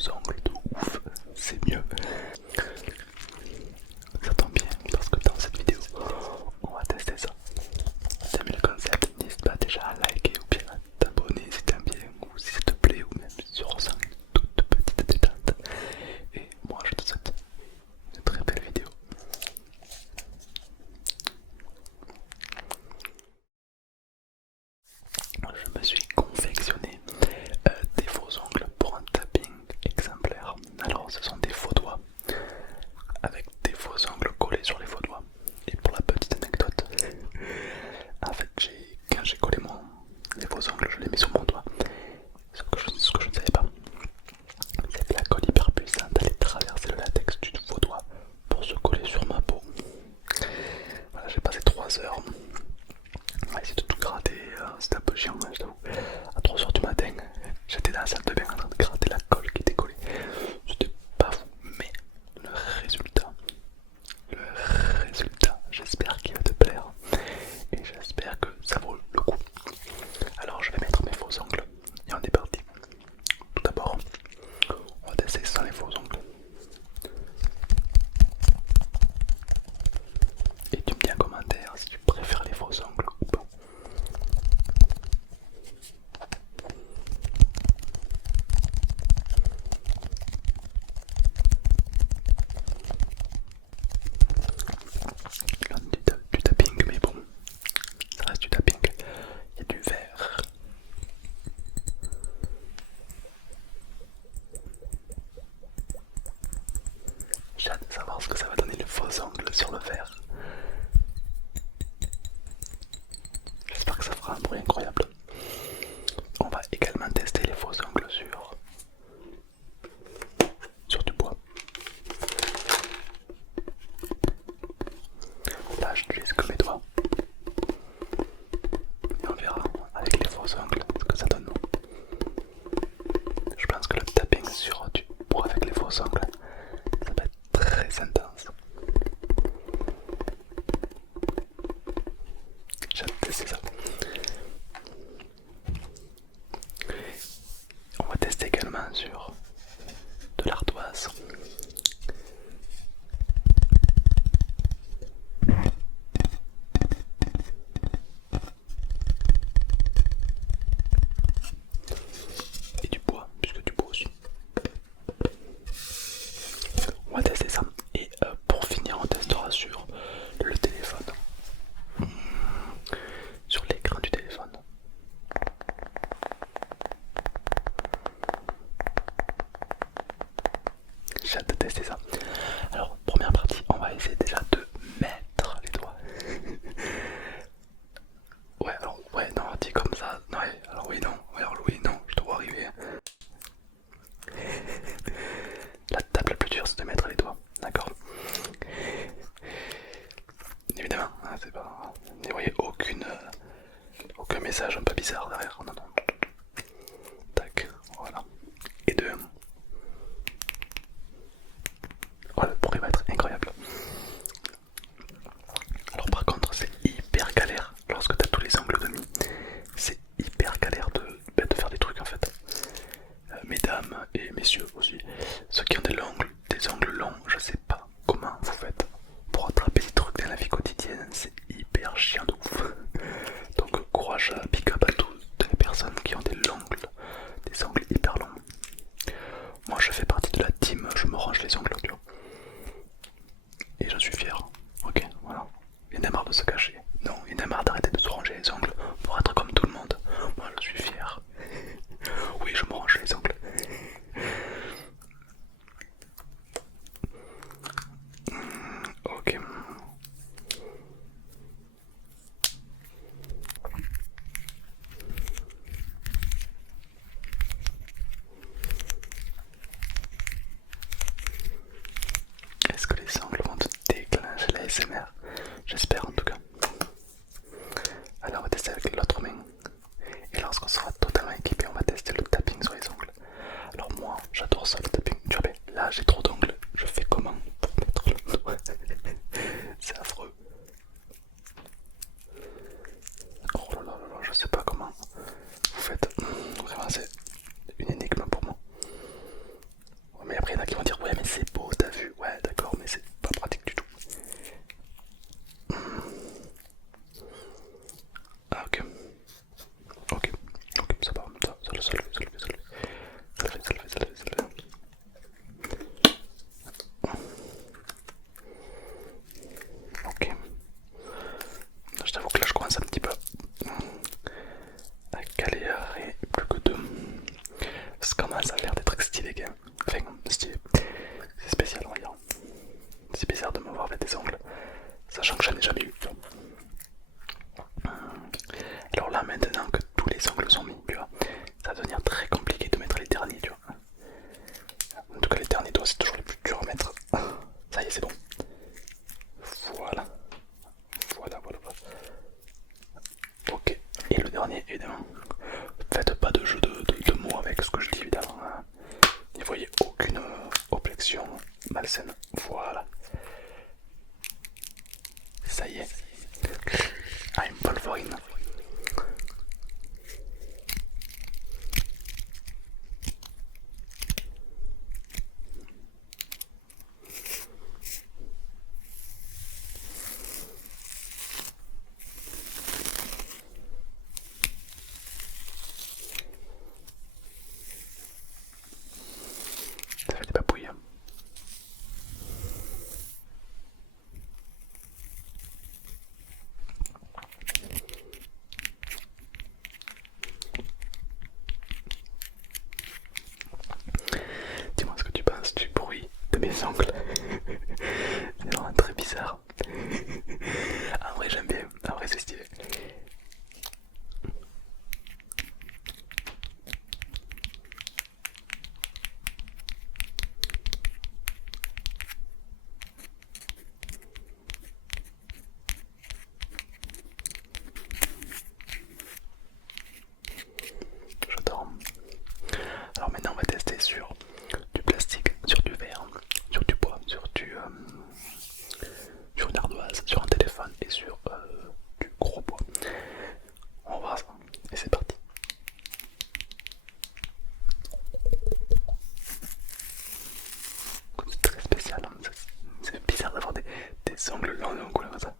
faux ongles de ouf, c'est mieux. Ça tombe bien parce que dans cette vidéo, on va tester ça. Si t'aimes le concept, n'hésite pas déjà à liker ou bien à t'abonner si t'aimes bien ou si ça te plaît ou même si tu ressens une toute petite détente. Et moi je te souhaite une très belle vidéo. Je me suis confectionné des faux ongles pour un tapping exemplaire. Alors ce sont des faux doigts avec des faux ongles collés sur les faux doigts. Et pour la petite anecdote, en fait quand j'ai collé les faux ongles, je les mets sur mon doigt. Ce que je ne savais pas, c'est que la colle hyper puissante allait traverser le latex du faux doigt pour se coller sur ma peau. Voilà, j'ai passé 3 heures à essayer de tout gratter, c'était un peu chiant, je t'avoue. À 3 heures du matin, j'étais dans la salle de bain en train de gratter la colle qui était collée. C'était pas fou, mais le résultat, j'espère qu'il va te plaire et j'espère que ça vaut le coup. Alors je vais mettre mes faux ongles et on est parti. Tout d'abord, on va tester sans les faux ongles. Et tu me dis en commentaire si tu préfères les faux ongles ou pas. Là, du tapping, mais bon, ça reste du tapping. Il y a du verre. J'ai hâte de savoir ce que ça va donner le faux angle sur le verre. J'espère que ça fera un bruit incroyable. On va également tester les faux angles sur du bois. Là, j'utilise que mes doigts. Et on verra avec les faux angles ce que ça donne. Je pense que le tapping sur du bois avec les faux angles, ça va être très intense. J'ai hâte de tester ça. On va tester également sur de l'ardoise. Et du bois, puisque du bois aussi. On va tester ça. Et pour finir, on testera sur le téléphone. Sur l'écran du téléphone. J'ai hâte de tester ça. Alors, première partie, on va essayer déjà de mettre les doigts. Ouais, alors, ouais, non, dit comme ça. Ouais, alors oui, non. Ouais, alors oui, non, je te vois arriver. La table la plus dure, c'est de mettre les doigts, d'accord? Évidemment, hein, c'est pas. N'y voyez aucun message un peu bizarre derrière. Non, non. Tac, voilà. Et deux. Oh, le bruit va être incroyable. Alors par contre c'est hyper galère lorsque tu as tous les angles de mi. C'est hyper galère de faire des trucs en fait. Mesdames et messieurs aussi, ceux qui ont des ongles longs, je sais pas comment vous faites pour attraper des trucs dans la vie quotidienne, c'est hyper chiant de ouf. Donc courage, big up à toutes les personnes qui ont des ongles hyper longs. Moi je fais partie de la team, je me range les ongles, tu vois. Et je suis fier. Ok, voilà. Il y en a marre de se cacher. Non, il y en a marre d'arrêter de se ranger les ongles pour être comme tout le monde. Moi je suis fier. Oui, je me range les ongles. Ok. malsaine. Voilà. Ça y est. Ah, une Wolverine. Ça fait des papouilles. Dis-moi ce que tu penses du bruit de mes ongles. C'est vraiment très bizarre. En vrai j'aime bien, en vrai c'est stylé. J'adore. Alors maintenant on va tester sur du plastique, sur du verre, sur du bois, sur une ardoise, sur un téléphone et sur du gros bois. On va voir ça. Et c'est parti. C'est très spécial. Hein. C'est bizarre d'avoir des ongles longs d'un coup là comme ça.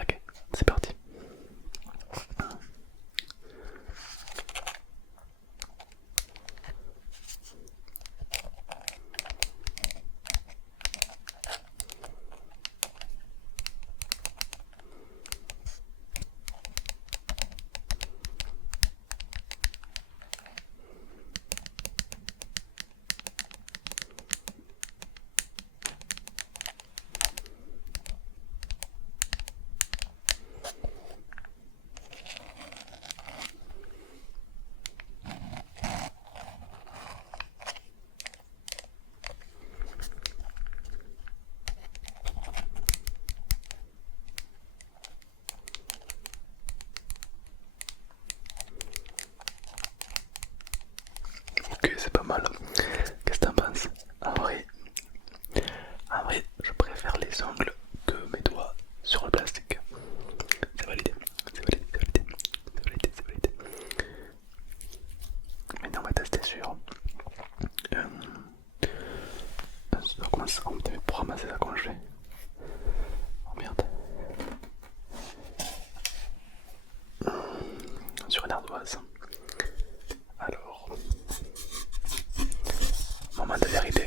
Ok, c'est parti. Ok, c'est pas mal. Qu'est-ce que t'en penses? En vrai, je préfère les ongles que mes doigts sur le plastique. C'est validé, c'est validé, c'est validé, c'est validé, c'est validé. Maintenant on va tester sur... comment ça? Oh putain, mais pour ramasser ça, comment je fais? Oh merde. Sur une ardoise. Alors... Moment de vérité.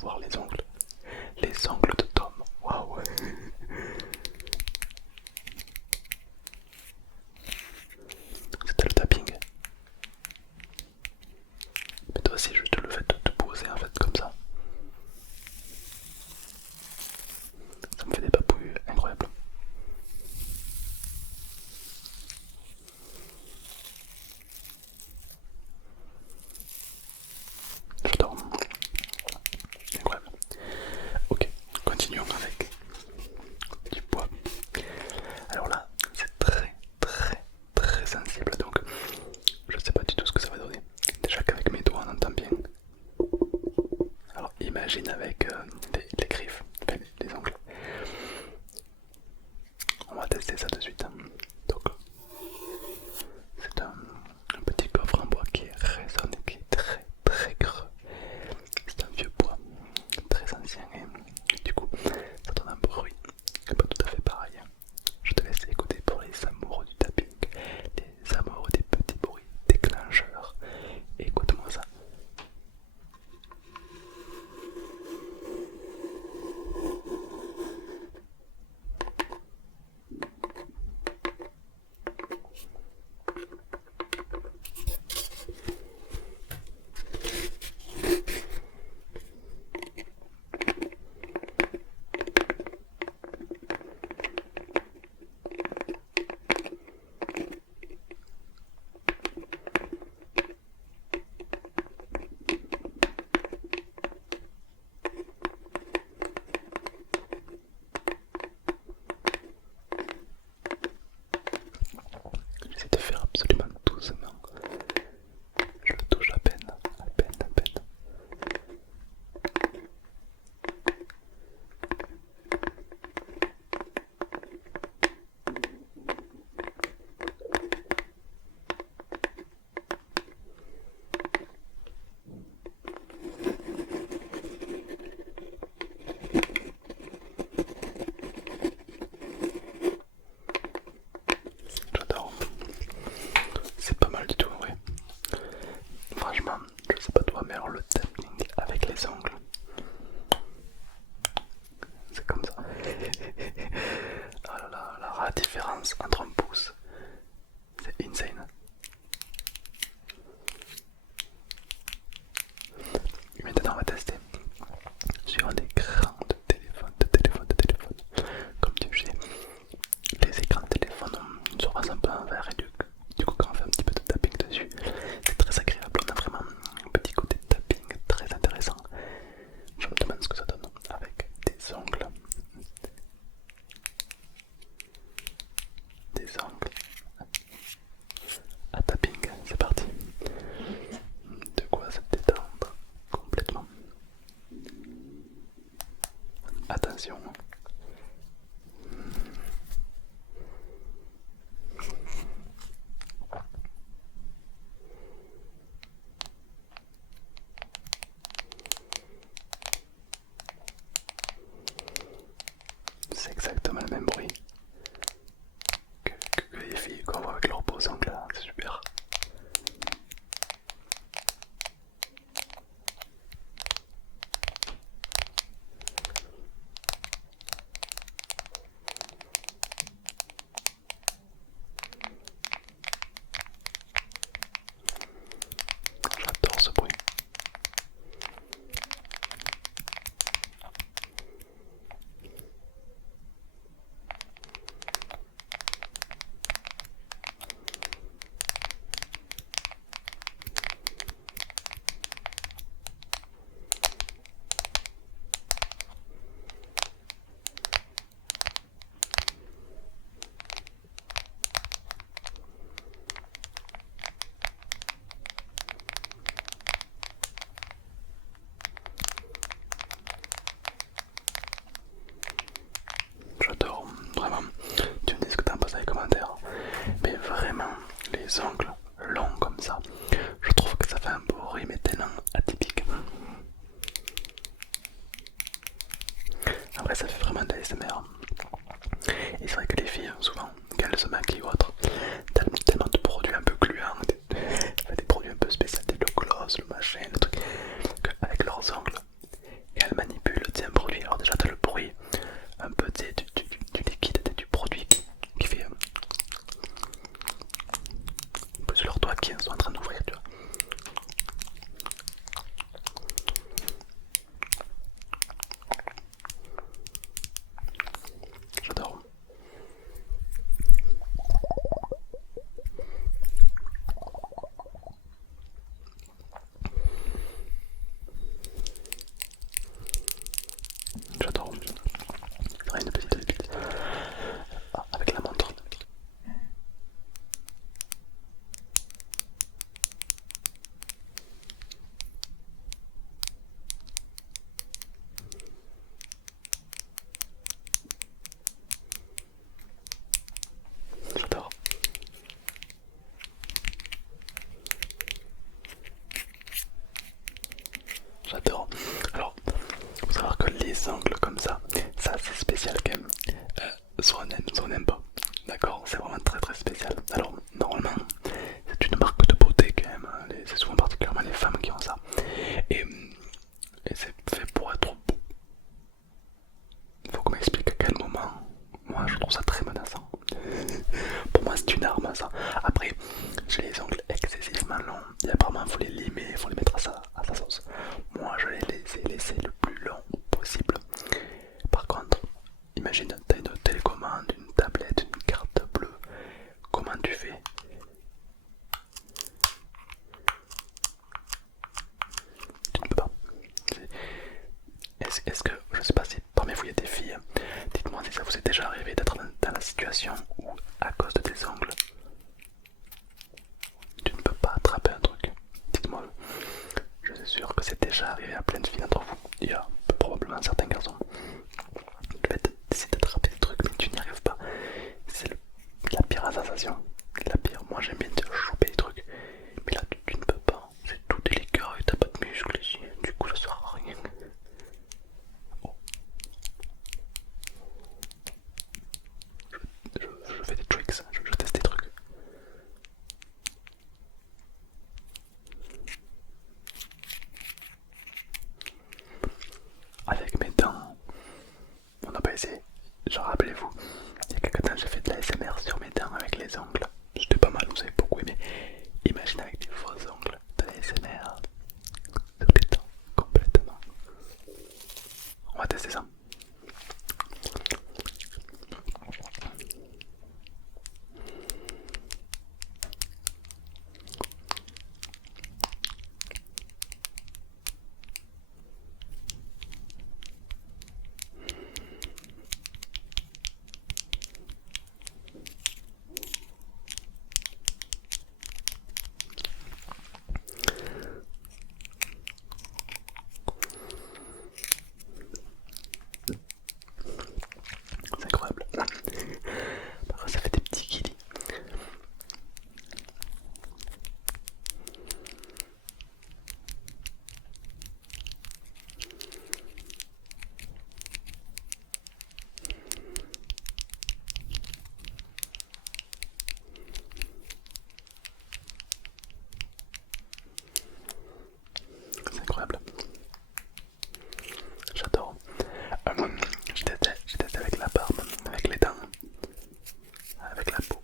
voir les ongles. Les ongles de Tom. Waouh. C'était le tapping. Mais toi aussi, juste le fait de te poser en fait comme ça. Ça me fait des papouilles incroyables. J'adore. Incroyable. Ok, continuons avec du bois. Alors là, c'est très sensible, donc je sais pas du tout ce que ça va donner. Déjà qu'avec mes doigts on entend bien. Alors imagine avec les griffes, enfin les ongles. On va tester ça de suite. Donc c'est un petit coffre en bois qui résonne, qui est très creux. C'est un vieux bois très ancien et du coup ça donne un bruit qui n'est pas tout à fait pareil. Je te laisse écouter pour les amoureux du tapping, les amoureux des petits bruits déclencheurs. Écoute-moi ça. J'essaie de faire absolument doucement. Je le touche à peine, à peine, à peine. J'adore. C'est pas mal du tout, ouais. Franchement, je sais pas toi, mais alors le tapping avec les ongles, c'est comme ça. Oh là là, la différence entre un pouce, c'est insane. Et maintenant, on va tester sur un écran de téléphone, Comme tu sais, les écrans de téléphone ont une surface un peu en verre et du coup, quand on fait un petit peu de tapping dessus, c'est très agréable. On a vraiment un petit côté de tapping très intéressant. Je me demande ce que ça donne avec des ongles. Des ongles à tapping, c'est parti. De quoi se détendre complètement. Attention. C'est exactement le même bruit que les filles qu'on voit avec leurs beaux ongles là, c'est super. J'adore ce bruit. J'adore, vraiment. Tu me dis ce que t'en penses dans les commentaires. Mais vraiment, les ongles longs comme ça, je trouve que ça fait un bruit mais tellement atypique. Après, ça fait vraiment de l'ASMR. Et c'est vrai que les filles, souvent, quand elles se maquillent ou autre, tellement de produits un peu gluants, des produits un peu spéciaux, des gloss, le machin, le truc, qu'avec leurs ongles, et elles Ouais, une petite bêtise. Ah, avec la montre. J'adore. J'adore. Alors, faut savoir que les angles comme ça c'est spécial quand même. Soit on aime, soit on n'aime pas. D'accord, c'est vraiment très spécial. Alors, normalement, c'est une marque de beauté quand même. C'est souvent particulièrement les femmes qui ont ça. Et, et c'est fait pour être beau. Faut qu'on m'explique à quel moment. Moi, je trouve ça très menaçant. Pour moi, c'est une arme ça. Après, j'ai les ongles excessivement longs. Et apparemment, il faut les limer, il faut les mettre à sa sauce. Moi, je les ai laissés le plus long possible. Par contre, imagine, t'as une télécommande, une tablette, une carte bleue. Comment tu fais? Tu ne peux pas. Est-ce que, je sais pas si parmi vous il y a des filles, dites-moi si ça vous est déjà arrivé d'être dans la situation où, à cause de tes ongles, tu ne peux pas attraper un truc. Dites-moi. Je suis sûr que c'est déjà arrivé à plein de filles d'entre vous. Il y a probablement certains garçons. Tu vas essayer d'attraper des trucs mais tu n'y arrives pas. C'est la pire sensation. La pire. Moi j'aime bien te choper des trucs. Mais là tu ne peux pas. C'est tout délicat et t'as pas de muscles ici. Du coup ça sert à rien. Oh. Je fais des tricks. Je teste des trucs. Avec mes dents, on n'a pas essayé. Genre rappelez-vous, il y a quelques temps j'ai fait de la SMR sur mes dents avec les ongles. C'était pas mal, vous avez beaucoup aimé. Imagine avec des faux ongles de la SMR sur les dents complètement. On va tester ça. C'est incroyable. Parfois ça fait des petits guillis. C'est incroyable. J'adore. J'ai testé avec la barbe, avec les dents, avec la peau.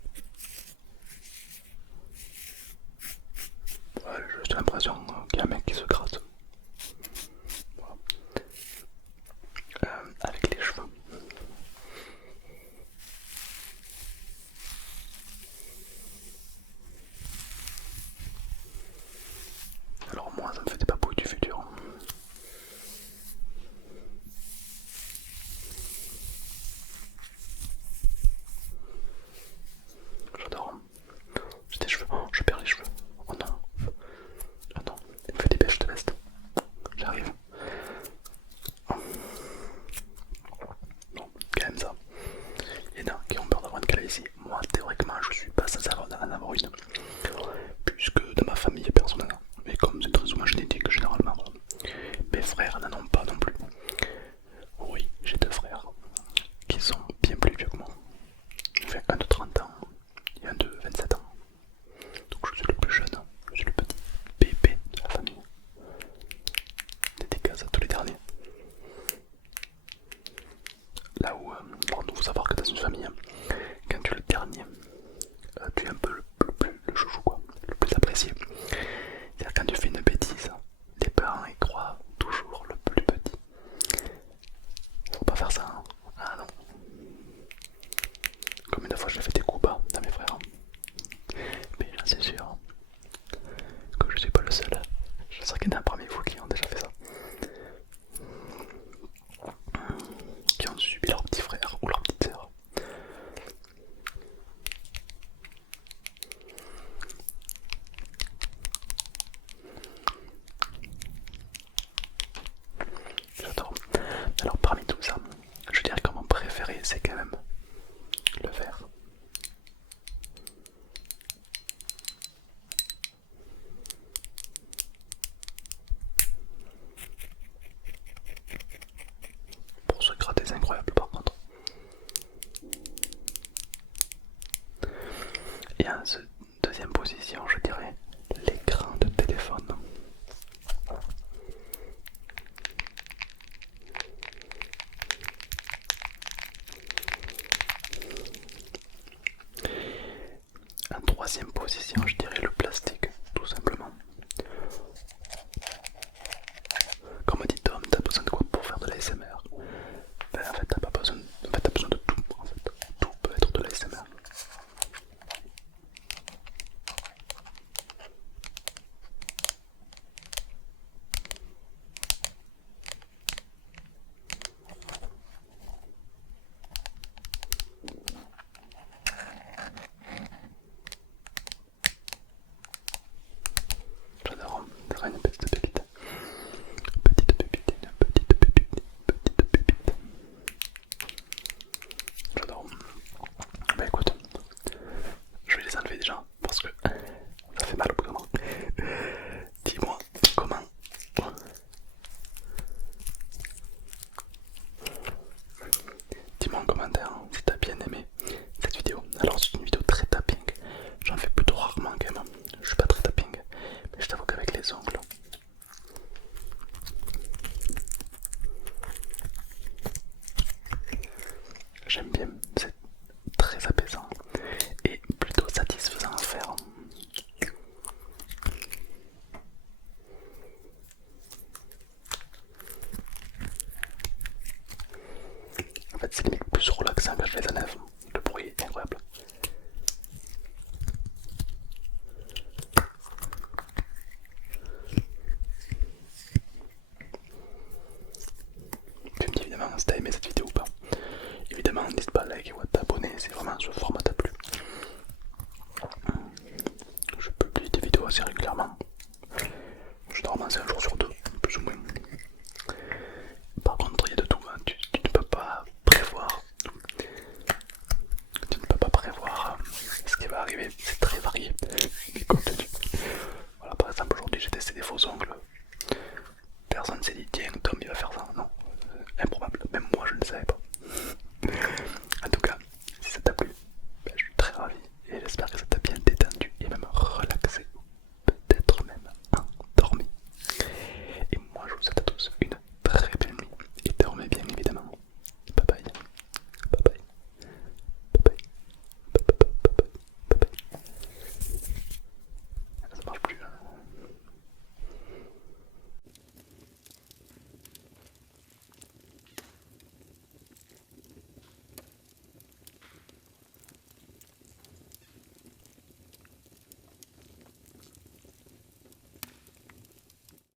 Ouais, j'ai l'impression qu'il y a un mec qui se gratte. Voilà. Avec les cheveux. Alors moi ça me fait des papouilles du futur. J'adore. J'ai des cheveux. Oh, je perds les cheveux. Oh non. Oh non. Il me fait des bêches de veste. J'arrive. Oh. Non, quand même ça. Il y en a qui ont peur d'avoir une calvitie. Moi théoriquement je suis pas censé en avoir une. Puisque dans ma famille personne n'en a. Mais comme c'est très souvent génétique généralement. Mes frères n'en ont pas non plus. Oui, j'ai deux frères qui sont bien plus vieux que moi. J'ai un de 30 ans et un de 27 ans. Donc je suis le plus jeune, je suis le petit bébé de la famille. Dédicace à tous les derniers. Là où, bon, il faut savoir que dans une famille, quand tu es le dernier, tu es un peu le chouchou quoi, le plus apprécié. C'est-à-dire quand tu fais une bêtise, les parents y croient toujours le plus j'aime bien, c'est très apaisant et plutôt satisfaisant à faire. En fait, c'est limite plus relaxant quand je les enlève.